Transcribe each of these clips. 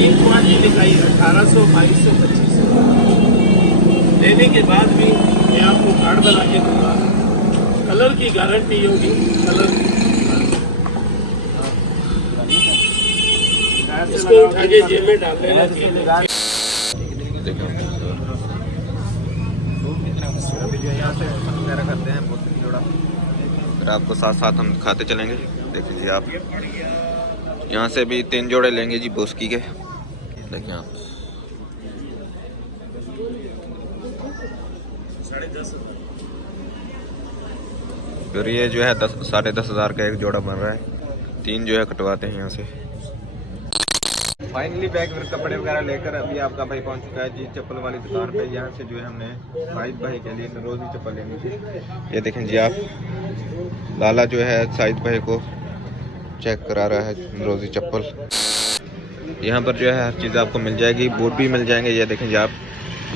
3 quality दिखाई 1800, 2200, 2500। लेने के बाद भी मैं आपको कार्ड बना के दूंगा, कलर की गारंटी होगी। कलर इसको उठा के जेब में डाल लेना। करते हैं फिर आपको साथ साथ हम दिखाते चलेंगे। देखिए जी आप यहाँ से भी 3 जोड़े लेंगे जी बोस्की के। देखिए आप 10,500। फिर ये जो है 10,500 का एक जोड़ा बन रहा है। 3 जो है कटवाते हैं यहाँ से। फाइनली बैग कपड़े वगैरह लेकर अभी आपका भाई पहुंच चुका है जी चप्पल वाली दुकान पे। यहाँ से जो है हमने भाई के लिए रोज़ी चप्पल लेनी थी। ये देखें जी आप लाला जो है साहिद भाई को चेक करा रहा है रोज़ी चप्पल। यहाँ पर जो है हर चीज़ आपको मिल जाएगी, बूट भी मिल जाएंगे। ये देखें जी आप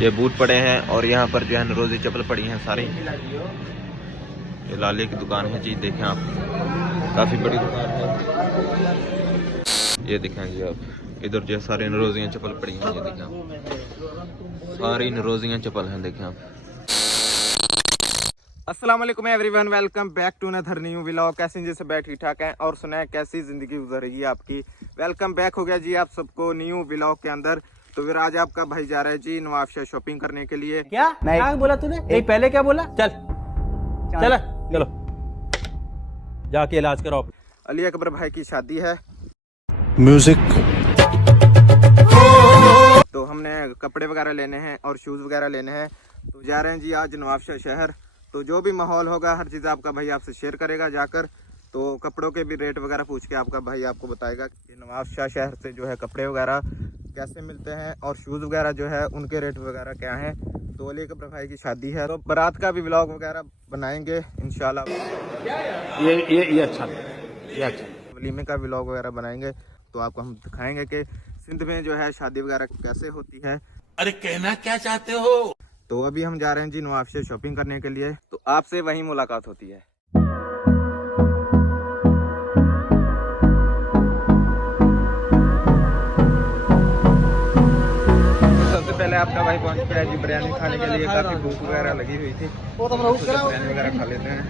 ये बूट पड़े हैं और यहाँ पर जो है रोज़ी चप्पल पड़ी हैं सारी। ये लाले की दुकान है जी, देखें आप काफ़ी बड़ी दुकान है। ये देखें जी आप इधर जो सारी नरोजियाँ चप्पल पड़ी हैं। ये देखें आप सारी नरोजियाँ चप्पल हैं। देखें आप। अस्सलाम वालेकुम everyone, welcome back to another new vlog. कैसे हैं जैसे बैठ ठीक ठाक हैं और सुना कैसी ज़िंदगी गुजर रही है आपकी। वेलकम बैक हो गया जी आप सबको न्यू व्लॉग के अंदर। तो फिर आज आपका भाई जा रहा है जी नवाबशाह शॉपिंग करने के लिए। क्या बोला तूने? नहीं पहले क्या बोला? चल चलो जाके इलाज कराओ। अली अकबर भाई की शादी है, म्यूजिक। तो हमने कपड़े वगैरह लेने हैं और शूज़ वगैरह लेने हैं। तो जा रहे हैं जी आज नवाबशाह शहर। तो जो भी माहौल होगा हर चीज़ आपका भाई आपसे शेयर करेगा जाकर। तो कपड़ों के भी रेट वगैरह पूछ के आपका भाई आपको बताएगा कि नवाबशाह शहर से जो है कपड़े वगैरह कैसे मिलते हैं और शूज़ वगैरह जो है उनके रेट वगैरह क्या हैं। तो अली अकबर भाई की शादी है तो बारात का भी व्लॉग वगैरह बनाएंगे इंशाल्लाह। ये अच्छा वलीमे का व्लॉग वगैरह बनाएंगे तो आपको हम दिखाएंगे कि सिंध में जो है शादी वगैरह कैसे होती है। अरे कहना क्या चाहते हो? तो अभी हम जा रहे हैं जी नवाबशाह शॉपिंग करने के लिए। तो आपसे वहीं मुलाकात होती है। सबसे पहले आपका भाई पहुंच गया है जी बिरयानी खाने के लिए। काफी भूख वगैरह लगी हुई थी तो बिरयानी वगैरह खा लेते हैं।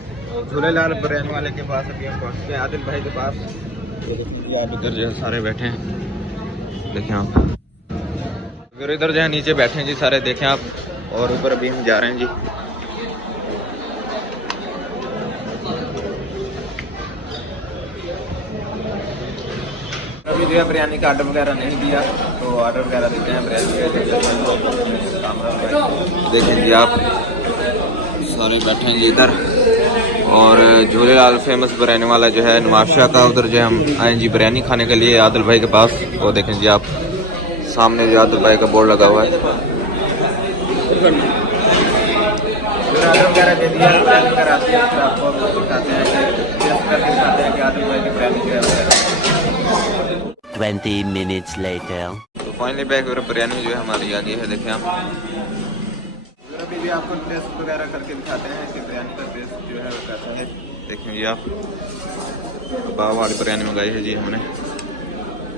झूलेलाल बिरयानी वाले के पास अभी हम पहुंच गए, आदिल भाई के पास। आप इधर जो है सारे बैठे हैं, देखें आप। फिर इधर जो है नीचे बैठे हैं जी सारे, देखें आप। और ऊपर अभी हम जा रहे हैं जी। अभी जो है बिरयानी का ऑर्डर वगैरह नहीं दिया तो ऑर्डर वगैरह देते हैं बिरयानी। देखें जी आप सारे बैठे हैं जी इधर। और झूलेलाल फेमस बिरयानी वाला जो है नवाबशाह का, उधर जो हम आए जी बिरयानी खाने के लिए आदिल भाई के पास। वो देखें जी आप सामने जो आदिल भाई का बोर्ड लगा हुआ है। ऑर्डर वगैरह दे दिया, बिरयानी वगैरह आती है फिर आपको दिखाते हैं कि आदिल भाई की बिरयानी जो है। 20 minutes later. तो फाइनली बैग बिरयानी जो है हमारी आ गई है, देखें आप। अभी भी आपको टेस्ट वगैरह करके दिखाते हैं कि बिरयानी का टेस्ट जो है वो कैसा है। देखें जी आप बाबा वाली बिरयानी मंगाई है जी हमने।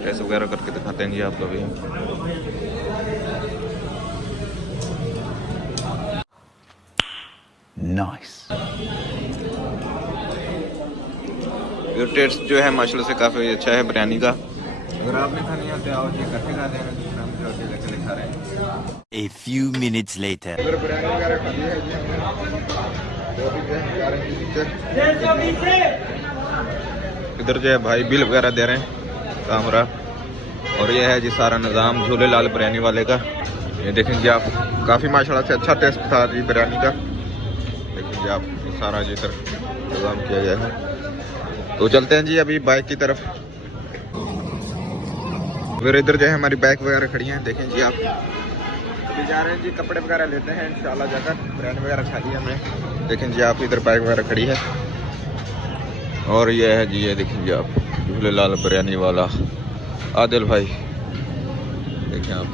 टेस्ट वगैरह करके दिखाते हैं जी आपको भी। नाइस। ये टेस्ट जो है माशाल्लाह से काफ़ी अच्छा है बिरयानी का। अगर आपने खानी है तो आओ जी इकट्ठे खा लेना। हम जो अकेले खा रहे हैं। A few minutes later. Biryani वगैरह खानी है जी हमने। इधर जो है भाई बिल वगैरह दे रहे हैं कामरा। और ये है जी सारा निज़ाम झूलेलाल बिरयानी वाले का। ये देखें जी आप काफ़ी माशाल्लाह से अच्छा टेस्ट था जी बिरयानी का। देखें जी आप सारा जी इधर निज़ाम किया गया है। तो चलते हैं जी अभी बाइक की तरफ। फिर इधर जो है हमारी बाइक वगैरह खड़ी हैं, देखें जी आप। अभी जा रहे हैं जी कपड़े वगैरह लेते हैं इंशाल्लाह जाकर। बिरयानी वगैरह खा ली हमने। देखें जी आप इधर बाइक वगैरह खड़ी है। और ये है जी, ये देखें जी आप झूलेलाल बिरयानी वाला आदिल भाई, देखें आप।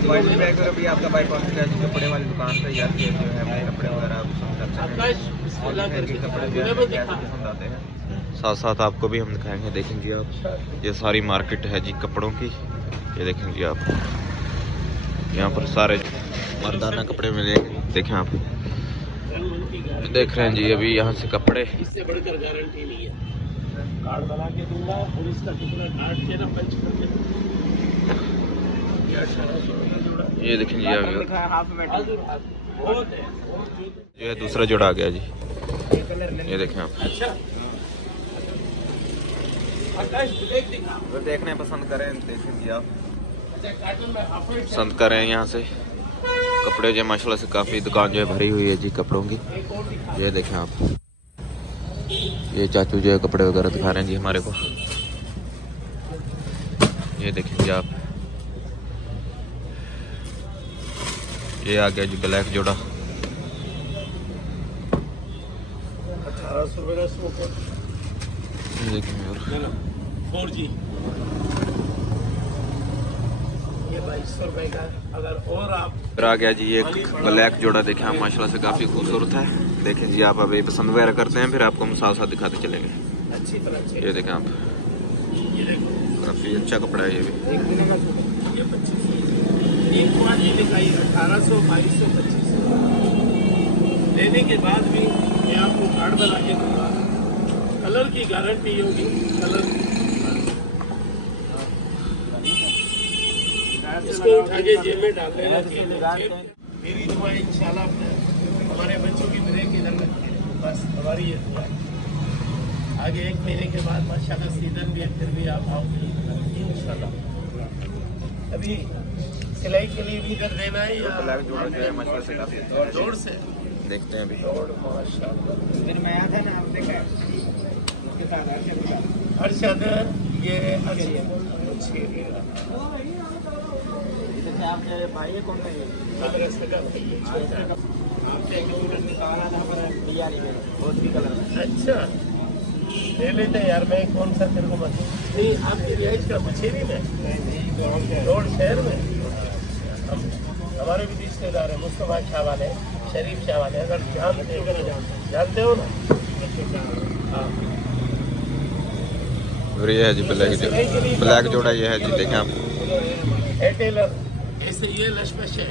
अभी आपका भाई पहुंच गया जी कपड़े वाली दुकान पे। यार ये जो है कपड़े वगैरह पसंद आते हैं। साथ साथ आपको भी हम दिखाएंगे। देखेंगे आप ये सारी मार्केट है जी कपड़ों की। ये देखें जी आप, यहाँ पर सारे मर्दाना कपड़े मिलेंगे। देखें आप, देख रहे हैं जी अभी यहाँ से कपड़े। इससे बढ़कर गारंटी नहीं है। कार्ड बना के दूंगा, पुलिस का टुकड़ा काट के ना पंच करके दूंगा। ये देखें जी अभी बहुत है। जो है दूसरा जोड़ा आ गया जी। ये देखें आप, अच्छा आकाश ब्लैक दिखा। अगर देखने पसंद करें देखें जी आप, अच्छा कार्टून में हाफ वाइट पसंद करें यहाँ से कपड़े जो माशाल्लाह से काफ़ी दुकान जो है भरी हुई है जी कपड़ों की। ये देखें आप, ये चाचू जो है कपड़े वगैरह दिखा रहे हैं जी हमारे को। ये देखें जी आप, ये आ गया जी ब्लैक जोड़ा। 1800 रुपये का सूट। ये देखें और 4G ये 2200 रुपये का। अगर और आप फिर आ गया जी ये ब्लैक जोड़ा। देखें आप माशाल्लाह से काफ़ी खूबसूरत है। देखें जी आप अभी पसंद वगैरह करते हैं, फिर आपको हम साथ साथ दिखाते चलेंगे। अच्छी तरह से ये देखें आप, ये देखो, काफ़ी अच्छा कपड़ा है ये भी। ये 2500 एक क्वालिटी दिखाई 1800 2200 2500 लेने के बाद भी मैं आपको कार्ड बना के दूंगा। कलर की गारंटी होगी। कलर इसको उठा के जेब में डाल देना। मेरी दुआ इंशाल्लाह हमारे बच्चों की ब्रेक इधर लगती है, बस हमारी ये दुआ है। आगे 1 महीने के बाद माशाल्लाह सीजन भी है, फिर भी आप आओगे इंशाल्लाह। अभी सिलाई के लिए भी इधर देना है या ब्लैक जोड़ा जो है माशाल्लाह से काफ़ी अच्छा है। जोड़ से? देखते हैं अभी। अरशद ये मदरसे का भाई है, छोटा। अच्छा ले लेते हैं यार। मैं कौन सा तेरे को बता नहीं, आपकी रिहाइश का बछेरी में रोड शहर में हमारे भी रिश्तेदार है, मुस्तफा शाह वाले, शरीफ शाह वाले। अगर जानते हो ना? हाँ और ये है जी ब्लैक जोड़ा। ये है जी देखें आप, टेलर ऐसे ये लशपश है।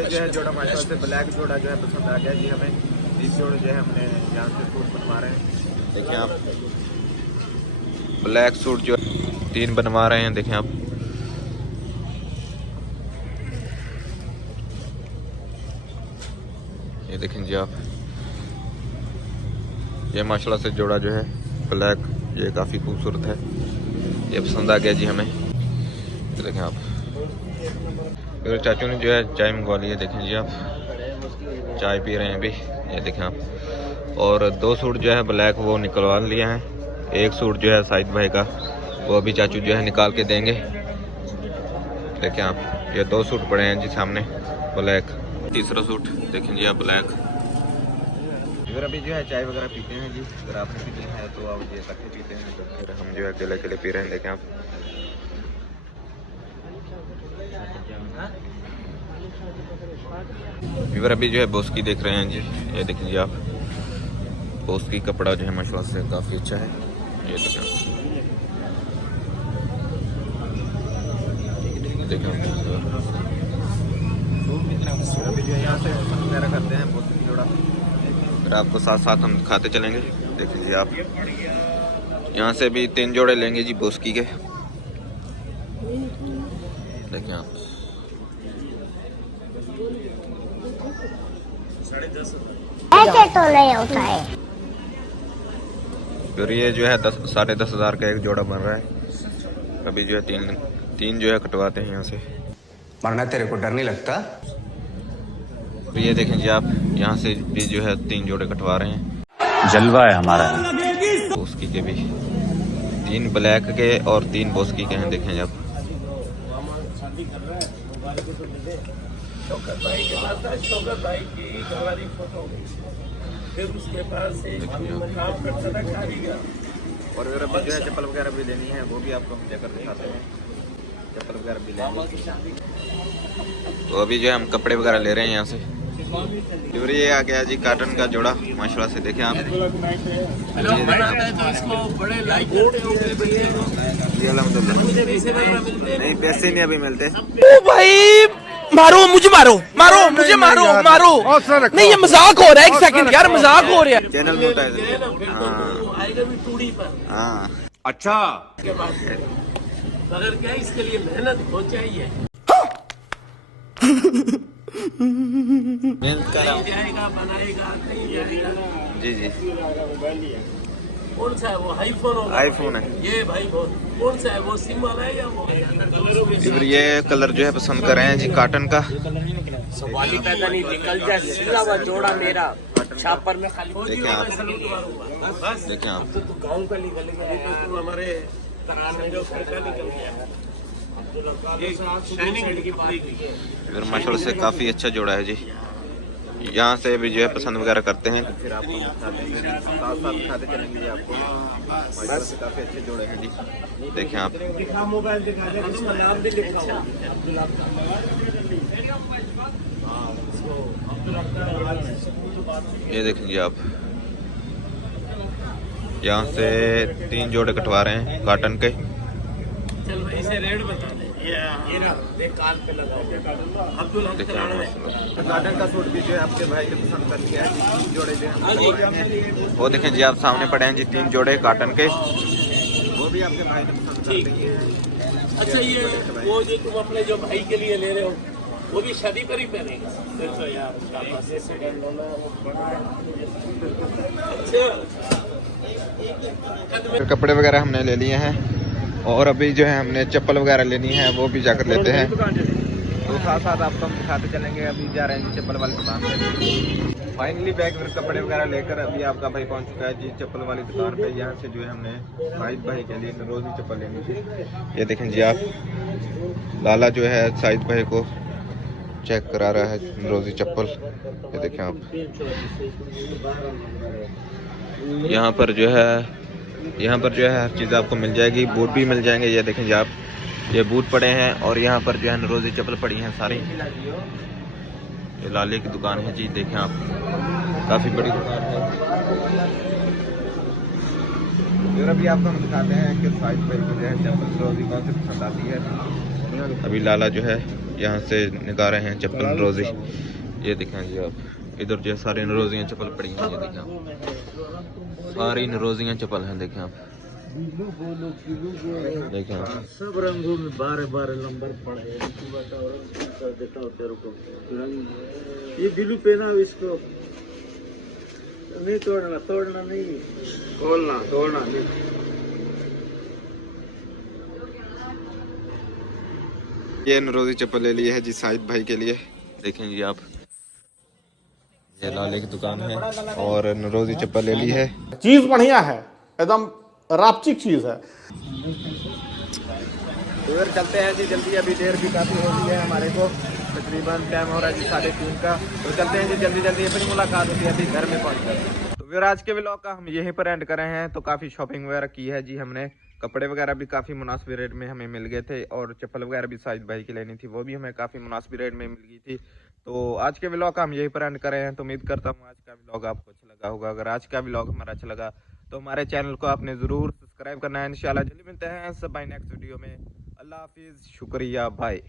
जो है जोड़ा माशाल्लाह से ब्लैक जोड़ा जो है पसंद आ गया जी हमें। 20 जोड़े जो है हमने यहाँ से सूट बनवा रहे हैं। देखें आप ब्लैक सूट जो 3 बनवा रहे हैं। देखें आप, ये देखें जी आप, ये माशाल्लाह से जोड़ा जो है ब्लैक, ये काफ़ी खूबसूरत है। ये पसंद आ गया जी हमें। ये देखें आप, फिर चाचू ने जो है चाय मंगवा ली है। देखें जी आप, चाय पी रहे हैं अभी। ये देखें आप, और 2 सूट जो है ब्लैक वो निकलवा लिए हैं। 1 सूट जो है साइद भाई का वो अभी चाचू जो है निकाल के देंगे। देखें आप, ये 2 सूट पड़े हैं जी सामने ब्लैक। तीसरा सूट देखें जी आप ब्लैक। अगर अभी जो है चाय वगैरह पीते हैं जी, अगर आपने पीते हैं तो आप ये इकट्ठे पीते हैं, तो फिर हम जो है अकेले अकेले पी रहे हैं। देखें आप, फिर अभी जो है बोस्की देख रहे हैं जी। ये देखें जी आप, बोस्की कपड़ा जो है माशाल्लाह से काफ़ी अच्छा है। ये देखें, अभी जो है यहाँ से वगैरह करते हैं बोस्की जोड़ा। फिर आपको साथ साथ हम दिखाते चलेंगे। देखिए जी आप, यहाँ से भी 3 जोड़े लेंगे जी बोस्की के। देखें आप, 10.5 ऐसे तो नहीं होता है। फिर ये जो है 10,500 का एक जोड़ा बन रहा है। अभी जो है तीन जो है कटवाते हैं यहाँ से। मरना तेरे को डर नहीं लगता? तो ये देखें जी आप, यहाँ से भी जो है 3 जोड़े कटवा रहे हैं। जलवा है हमारा। बोस्की के भी 3 ब्लैक के और 3 बोस्की के हैं। देखें आप, शादी कर रहा है, मोबाइल को तो मिले। शौकत भाई के पास था, शौकत भाई की घरवाली फोटो। फिर उसके पास एक काम करता था कारीगर। और अगर अभी जो है चप्पल वगैरह भी लेनी है वो भी आपको हम जाकर दिखाते हैं। चप्पल वगैरह भी लेंगे। तो अभी जो है हम कपड़े वगैरह ले रहे हैं यहाँ से। और ये आ गया जी कॉटन का जोड़ा, माशाल्लाह से देखें आप। लोग बनाते हैं तो इसको बड़े लाइक करते होंगे बच्चे लोग। जी अल्हम्दुलिल्लाह। पैसे वगैरह मिलते हैं? नहीं, पैसे नहीं अभी मिलते। ओ भाई मारो मुझे, मारो मारो मुझे, मारो मारो। नहीं ये मजाक हो रहा है, एक सेकंड यार, मजाक हो रहा है। चैनल में होता है। फिर तो आएगा भी टूड़ी पर। हाँ अच्छा के बाद मगर क्या इसके लिए मेहनत हो चाहिए। मेहनत कर रहा हूँ। कहीं जाएगा बनाएगा, कहीं जाएगा। जी जी। कौन सा है वो? आईफोन होगा। आईफोन है। ये भाई बहुत कौन सा है वो? सिम वाला है या वो? फिर ये कलर जो है पसंद कर रहे हैं जी कॉटन का। वाली पैदा नहीं निकल जाए सीधा हुआ जोड़ा मेरा छापर में खाली। देखें आप। बस देखें आप। तो तू गाँव का निकल गया, तो तू हमारे तराने जो घर का निकल गया। शाइनिंग की बात है। फिर माशाल्लाह से काफ़ी अच्छा जोड़ा है जी। यहाँ से भी जो है पसंद वगैरह करते हैं, फिर आपको दिखाते हैं, साथ साथ दिखाते चलेंगे आपको। बस काफ़ी अच्छे जोड़े हैं जी, देखें आप। दिखा मोबाइल दिखा दे, उसका नाम भी लिखा हुआ ये देखें जी आप। यहाँ से 3 जोड़े कटवा रहे हैं कॉटन के। चल भाई इसे रेट बता दे। ये ना देख कान पे लगा अब्दुल हक कॉटन का सूट भी जो है आपके भाई ने पसंद कर लिया है जी। 3 जोड़े जो हैं वो देखें जी आप सामने पड़े हैं जी, 3 जोड़े कॉटन के, वो भी आपके भाई ने पसंद कर लिए हैं। अच्छा ये वो जो तुम अपने जो भाई के लिए ले रहे हो वो भी शादी पर ही पहनेगा? फिर तो यार अच्छा कपड़े वगैरह हमने ले लिए हैं और अभी जो है हमने चप्पल वगैरह लेनी है, वो भी जाकर लेते हैं। तो साथ साथ आपको हम दिखाते चलेंगे। अभी जा रहे हैं जी चप्पल वाली दुकान पे। फाइनली बैग कपड़े वगैरह लेकर अभी आपका भाई पहुंच चुका है जी चप्पल वाली दुकान पे। यहाँ से जो है हमने साहिद भाई के लिए रोज़ी चप्पल लेनी थी। ये देखें जी आप, लाला जो है साहिद भाई को चेक करा रहा है रोज़ी चप्पल। ये देखें आप, यहाँ पर जो है हर चीज़ आपको मिल जाएगी। बूट भी मिल जाएंगे। ये देखें जी आप, ये बूट पड़े हैं और यहाँ पर जो है रोज़ी चप्पल पड़ी हैं सारी। ये लाले की दुकान है जी, देखें आप, काफ़ी बड़ी दुकान है। फिर अभी आपको हम दिखाते हैं कि साहिद भाई को जो है चप्पल रोज़ी कौन सी पसंद आती है। अभी लाला जो है यहाँ से निकाल रहे हैं चप्पल रोज़ी। ये देखें जी आप, इधर जो है सारी नरोजियाँ चप्पल पड़ी हैं। ये देखें आप, सारी नरोजियाँ चप्पल हैं। देखें आप, देखें आप। सब रंगों में 12 नंबर पड़े। देता हूँ तेरे को ये दिलू पहना इसको नहीं तोड़ना नहीं, तोड़ना नहीं। ये नरोजी चप्पल ले ली है जी साहिद भाई के लिए। देखें जी आप, ये लाले की दुकान है और नरोजी चप्पल ले ली है। चीज बढ़िया है, एकदम रापचिक चीज है। उधर चलते हैं जी जल्दी, अभी देर भी काफ़ी हो गई है हमारे को, तकरीबन टाइम हो रहा है जी 3:30 का। तो चलते हैं जी जल्दी जल्दी, अपनी मुलाकात होती है अभी घर में पहुँच। तो फिर आज के व्लॉग का हम यहीं पर एंड कर रहे हैं। तो काफ़ी शॉपिंग वगैरह की है जी हमने, कपड़े वगैरह भी काफ़ी मुनासिब रेट में हमें मिल गए थे और चप्पल वगैरह भी साहिद भाई की लेनी थी, वो भी हमें काफ़ी मुनासिब रेट में मिल गई थी। तो आज के व्लॉग का हम यहीं पर एंड कर रहे हैं। तो उम्मीद करता हूँ आज का व्लॉग आपको अच्छा लगा होगा। अगर आज का व्लॉग हमारा अच्छा लगा तो हमारे चैनल को आपने ज़रूर सब्सक्राइब करना है। इंशाल्लाह जल्दी मिलते हैं सब बाय नेक्स्ट वीडियो में। अल्लाह हाफिज़, शुक्रिया, बाय।